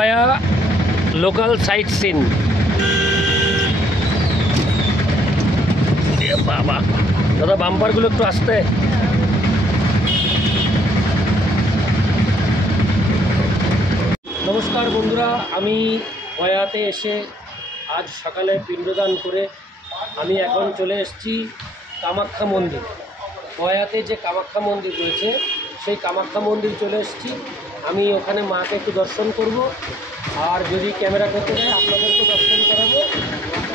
Gaya local site scene. বাবা দাদা বাম্পারগুলো একটু আসতে। নমস্কার বন্ধুরা, আমি গয়াতে এসে আজ সকালে পিণ্ডদান করে আমি এখন চলে এসেছি কামাখ্যা মন্দির। গয়াতে যে কামাখ্যা মন্দির রয়েছে সেই কামাখ্যা মন্দির চলে এসেছি। আমি ওখানে মাকে একটু দর্শন করব, আর যদি ক্যামেরা করতে যায় আপনাদেরকে দর্শন করাবো।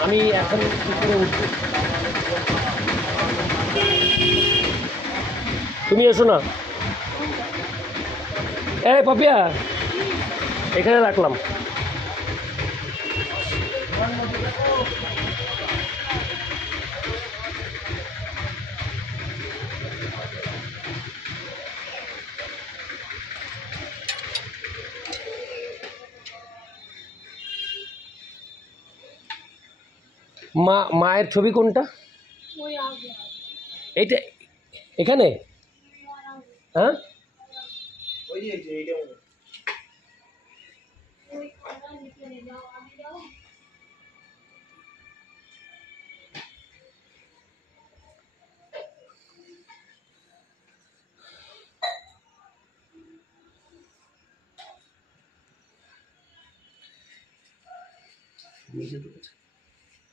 আমি এখন উপরে উঠব। তুমি এসো না। এই পাপিয়া, এখানে রাখলাম। মায়ের ছবি কোনটা? এইটা এখানে? হ্যাঁ,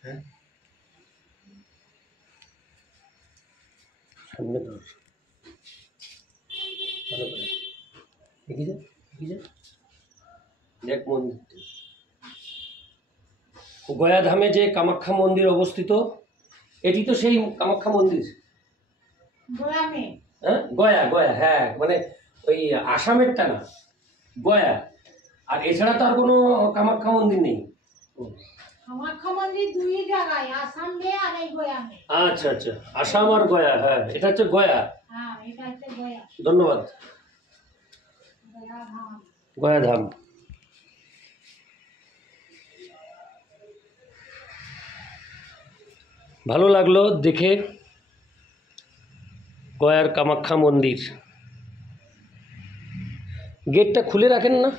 হ্যাঁ সামনে ধর, ভালো করে দেখি যা, দেখি যা, দেখ মন্দিরটা। গয়া ধামে যে কামাখ্যা মন্দির অবস্থিত, এটি তো সেই কামাখ্যা মন্দির। হ্যাঁ, গয়া গয়া, হ্যাঁ, মানে ওই আসামেরটা না, গয়া। আর এছাড়া তো আর কোনো কামাখ্যা মন্দির নেই। কামাখ্যা মন্দির দুই জায়গায়, আসামে আর এই গয়ামে। আচ্ছা আচ্ছা, আসাম আর গয়া, হ্যাঁ এটা হচ্ছে গয়া। হ্যাঁ, এটা হচ্ছে গয়া। ধন্যবাদ। গয়া ধাম। গয়া ধাম। ভালো লাগলো দেখে গয়ার কামাখ্যা মন্দির। গেটটা খুলে রাখেন না?